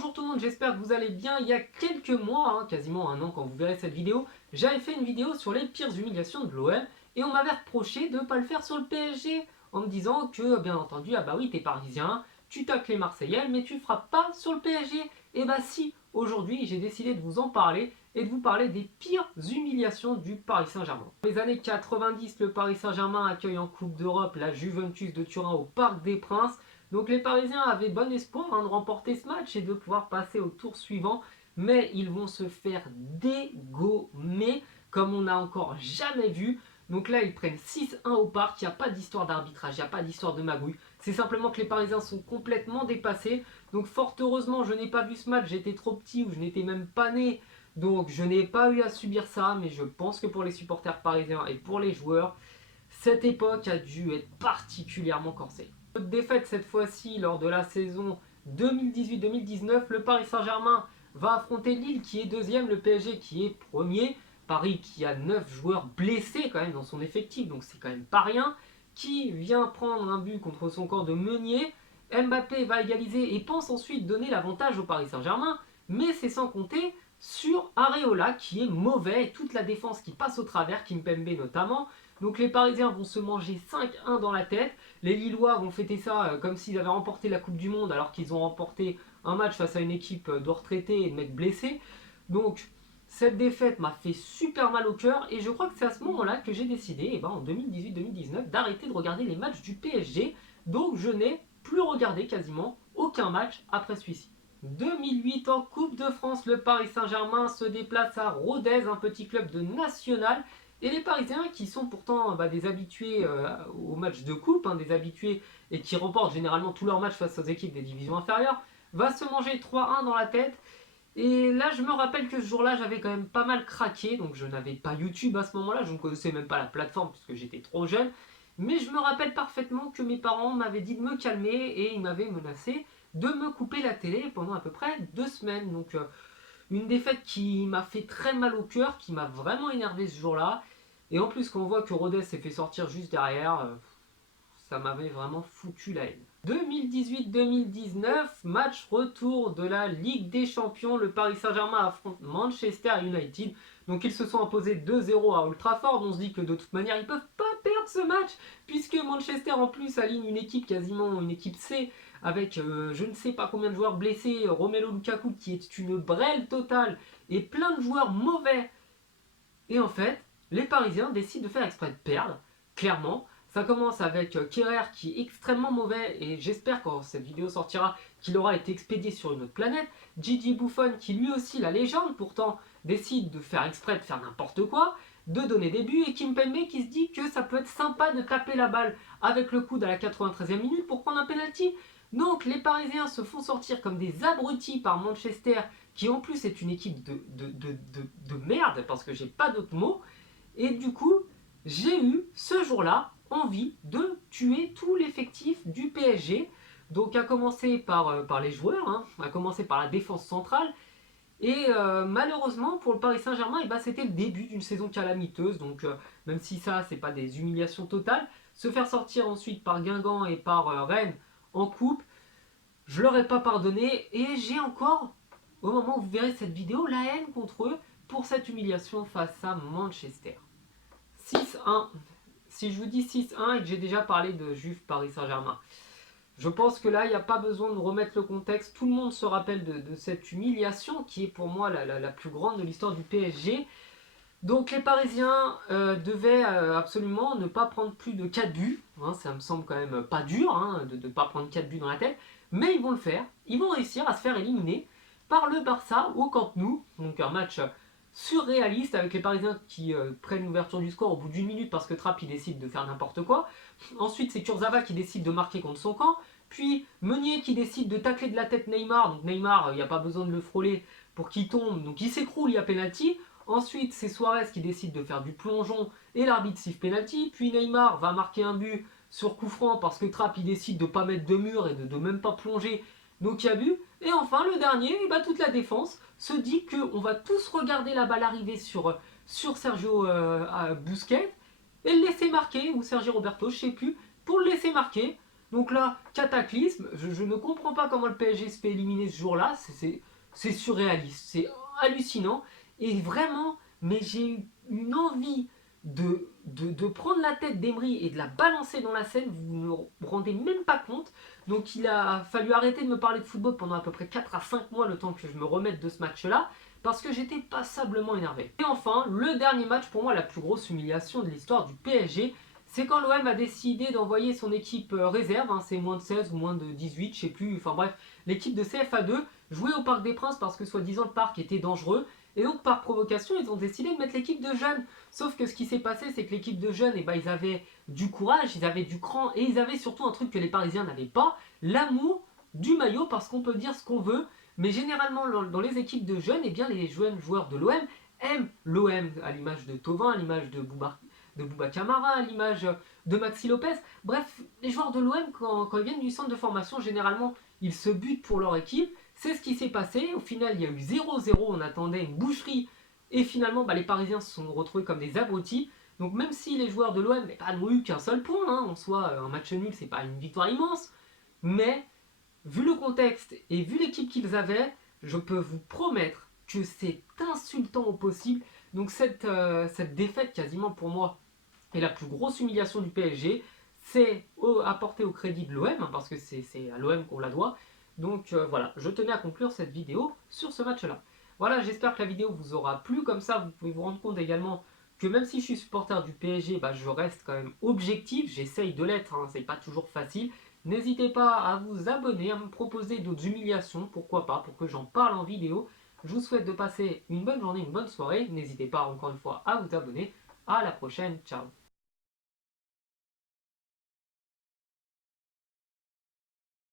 Bonjour tout le monde, j'espère que vous allez bien. Il y a quelques mois, quasiment un an quand vous verrez cette vidéo, j'avais fait une vidéo sur les pires humiliations de l'OM et on m'avait reproché de ne pas le faire sur le PSG en me disant que, bien entendu, ah bah oui, t'es parisien, tu tacles les Marseillais, mais tu frappes pas sur le PSG. Et bah si, aujourd'hui, j'ai décidé de vous en parler et de vous parler des pires humiliations du Paris Saint-Germain. Dans les années 90, le Paris Saint-Germain accueille en Coupe d'Europe la Juventus de Turin au Parc des Princes. Donc les Parisiens avaient bon espoir de remporter ce match et de pouvoir passer au tour suivant, mais ils vont se faire dégommer comme on n'a encore jamais vu. Donc là, ils prennent 6-1 au parc, il n'y a pas d'histoire d'arbitrage, il n'y a pas d'histoire de magouille. C'est simplement que les Parisiens sont complètement dépassés. Donc fort heureusement, je n'ai pas vu ce match, j'étais trop petit ou je n'étais même pas né. Donc je n'ai pas eu à subir ça, mais je pense que pour les supporters parisiens et pour les joueurs, cette époque a dû être particulièrement corsée. Défaite cette fois-ci lors de la saison 2018-2019, le Paris Saint-Germain va affronter Lille qui est deuxième, le PSG qui est premier, Paris qui a 9 joueurs blessés quand même dans son effectif, donc c'est quand même pas rien, qui vient prendre un but contre son camp de Meunier, Mbappé va égaliser et pense ensuite donner l'avantage au Paris Saint-Germain, mais c'est sans compter sur Areola qui est mauvais et toute la défense qui passe au travers, Kimpembe notamment. Donc les Parisiens vont se manger 5-1 dans la tête. Les Lillois vont fêter ça comme s'ils avaient remporté la Coupe du Monde alors qu'ils ont remporté un match face à une équipe de retraités et de mecs blessés. Donc cette défaite m'a fait super mal au cœur et je crois que c'est à ce moment-là que j'ai décidé, en 2018-2019, d'arrêter de regarder les matchs du PSG. Donc je n'ai plus regardé quasiment aucun match après celui-ci. 2008 en Coupe de France, le Paris Saint-Germain se déplace à Rodez, un petit club de national. Et les Parisiens, qui sont pourtant des habitués aux matchs de coupe, des habitués et qui remportent généralement tous leurs matchs face aux équipes des divisions inférieures, va se manger 3-1 dans la tête. Et là, je me rappelle que ce jour-là, j'avais quand même pas mal craqué, donc je n'avais pas YouTube à ce moment-là, je ne connaissais même pas la plateforme puisque j'étais trop jeune. Mais je me rappelle parfaitement que mes parents m'avaient dit de me calmer et ils m'avaient menacé de me couper la télé pendant à peu près 2 semaines. Donc une défaite qui m'a fait très mal au cœur, qui m'a vraiment énervé ce jour-là. Et en plus, quand on voit que Rodez s'est fait sortir juste derrière, ça m'avait vraiment foutu la haine. 2018-2019, match retour de la Ligue des Champions. Le Paris Saint-Germain affronte Manchester United. Donc ils se sont imposés 2-0 à Old Trafford. On se dit que de toute manière, ils ne peuvent pas perdre ce match, puisque Manchester en plus aligne une équipe quasiment une équipe C, avec je ne sais pas combien de joueurs blessés, Romelu Lukaku qui est une brêle totale, et plein de joueurs mauvais. Et en fait, les Parisiens décident de faire exprès de perdre, clairement. Ça commence avec Kerrer qui est extrêmement mauvais et j'espère quand cette vidéo sortira qu'il aura été expédié sur une autre planète. Gigi Buffon qui lui aussi, la légende pourtant, décide de faire exprès de faire n'importe quoi, de donner des buts, et Kimpembe qui se dit que ça peut être sympa de taper la balle avec le coude à la 93e minute pour prendre un penalty. Donc les Parisiens se font sortir comme des abrutis par Manchester, qui en plus est une équipe de merde, parce que j'ai pas d'autre mot. Et du coup, j'ai eu ce jour-là envie de tuer tout l'effectif du PSG. Donc à commencer par les joueurs, à commencer par la défense centrale. Et malheureusement pour le Paris Saint-Germain, c'était le début d'une saison calamiteuse. Donc même si ça, c'est pas des humiliations totales, se faire sortir ensuite par Guingamp et par Rennes en coupe, je leur ai pas pardonné. Et j'ai encore, au moment où vous verrez cette vidéo, la haine contre eux pour cette humiliation face à Manchester. 6-1. Si je vous dis 6-1 et que j'ai déjà parlé de Juve Paris Saint-Germain, je pense que là, il n'y a pas besoin de remettre le contexte. Tout le monde se rappelle de cette humiliation qui est pour moi la plus grande de l'histoire du PSG. Donc les Parisiens devaient absolument ne pas prendre plus de 4 buts. Ça me semble quand même pas dur de ne pas prendre 4 buts dans la tête. Mais ils vont le faire. Ils vont réussir à se faire éliminer par le Barça au Camp Nou. Donc un match surréaliste avec les Parisiens qui prennent l'ouverture du score au bout d'une minute parce que Trapp il décide de faire n'importe quoi. Ensuite c'est Kurzawa qui décide de marquer contre son camp. Puis Meunier qui décide de tacler de la tête Neymar. Donc Neymar, il n'y a pas besoin de le frôler pour qu'il tombe. Donc il s'écroule, il y a penalty. Ensuite, c'est Suarez qui décide de faire du plongeon et l'arbitre siffle penalty. Puis Neymar va marquer un but sur coup franc parce que Trapp il décide de ne pas mettre de mur et de même pas plonger. Donc il y a but. Et enfin, le dernier, toute la défense se dit qu'on va tous regarder la balle arriver sur Sergio Busquets et le laisser marquer, ou Sergio Roberto, je ne sais plus, pour le laisser marquer. Donc là, cataclysme, je ne comprends pas comment le PSG se fait éliminer ce jour-là, c'est surréaliste, c'est hallucinant, et vraiment, mais j'ai eu une envie de prendre la tête d'Emery et de la balancer dans la scène, vous ne vous rendez même pas compte. Donc il a fallu arrêter de me parler de football pendant à peu près 4 à 5 mois, le temps que je me remette de ce match-là, parce que j'étais passablement énervé. Et enfin, le dernier match, pour moi la plus grosse humiliation de l'histoire du PSG, c'est quand l'OM a décidé d'envoyer son équipe réserve, hein, c'est moins de 16 ou moins de 18, je sais plus, enfin bref, l'équipe de CFA2 jouer au Parc des Princes parce que soi-disant le parc était dangereux. Et donc par provocation, ils ont décidé de mettre l'équipe de jeunes. Sauf que ce qui s'est passé, c'est que l'équipe de jeunes, ils avaient du courage, ils avaient du cran, et ils avaient surtout un truc que les Parisiens n'avaient pas, l'amour du maillot, parce qu'on peut dire ce qu'on veut, mais généralement dans les équipes de jeunes, les jeunes joueurs de l'OM aiment l'OM, à l'image de Thauvin, à l'image de Bouba Camara, à l'image de Maxi Lopez. Bref, les joueurs de l'OM, quand ils viennent du centre de formation, généralement, ils se butent pour leur équipe. C'est ce qui s'est passé. Au final, il y a eu 0-0. On attendait une boucherie. Et finalement, les Parisiens se sont retrouvés comme des abrutis. Donc même si les joueurs de l'OM n'ont eu qu'un seul point, hein, en soi, un match nul, c'est pas une victoire immense. Mais, vu le contexte et vu l'équipe qu'ils avaient, je peux vous promettre que c'est insultant au possible. Donc cette défaite, quasiment pour moi, est la plus grosse humiliation du PSG. C'est apporté au crédit de l'OM, hein, parce que c'est à l'OM qu'on la doit. Donc voilà, je tenais à conclure cette vidéo sur ce match-là. Voilà, j'espère que la vidéo vous aura plu. Comme ça, vous pouvez vous rendre compte également que même si je suis supporter du PSG, je reste quand même objectif. J'essaye de l'être, hein, c'est pas toujours facile. N'hésitez pas à vous abonner, à me proposer d'autres humiliations, pourquoi pas, pour que j'en parle en vidéo. Je vous souhaite de passer une bonne journée, une bonne soirée. N'hésitez pas encore une fois à vous abonner. À la prochaine, ciao.